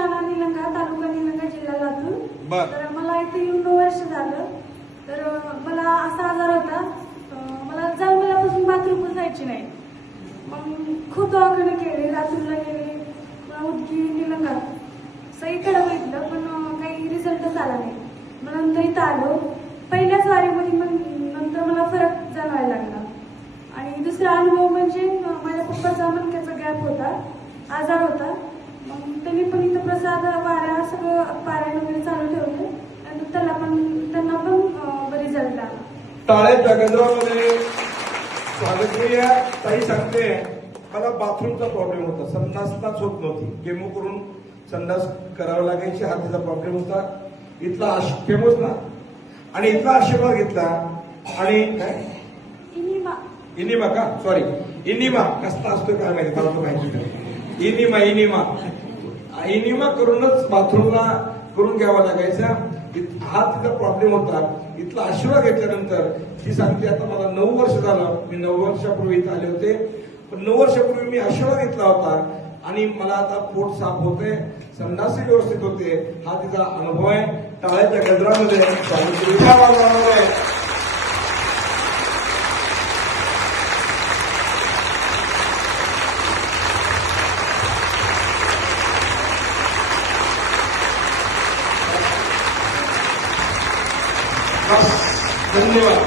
राहणार निलंगा, तालुका निलंगा, जिल्हा लातूर. बर. तर मला इथे येऊन 9 वर्ष झालं. तर मला असा आजार होता, मला जन्मल्यापासून बाथरूम पण जायची नाही. मग खूप दवाखाने केले, लातूरला गेले, उदगी, निलंगा सगळीकडे बघितलं, पण काही रिझल्टच आला नाही. मग नंतर इथं आलो. पहिल्याच वारीमध्ये मग नंतर मला फरक जाणवायला लागला. आणि दुसरा अनुभव म्हणजे माझ्या पप्पाचा मणक्याचा गॅप होता, आजार होता. मग त्यांनी पण इथं प्रसाद, वाऱ्या सगळं पारायण वगैरे चालू ठेवलं आणि त्यांना पण रिझल्ट आला. टाळ्याच्या गजरामध्ये स्वागत ताई सांगते, मला बाथरूमचा प्रॉब्लेम होता, संडासच होत नव्हती, केमो करून संडास करावं लागायची, हा तिचा प्रॉब्लेम होता. इथला फेमस ना, आणि इथला आशीर्वाद घेतला. आणि काय इनिमा का, सॉरी इनिमा कसला असतो काय माहिती, मला तो माहिती नाही. इनिमा करूनच बाथरूमला करून घ्यावा लागायचा. हा तिचा प्रॉब्लेम होता. इथला आशीर्वाद घेतल्यानंतर ती सांगते, आता मला 9 वर्ष झालं, मी 9 वर्षापूर्वी इथं आले होते, पण 9 वर्षापूर्वी मी आशीर्वाद घेतला होता आणि मला आता पोट साफ होते, संडासही व्यवस्थित होते. हा तिचा अनुभव आहे. टाळ्याच्या गजरामध्ये धन्यवाद.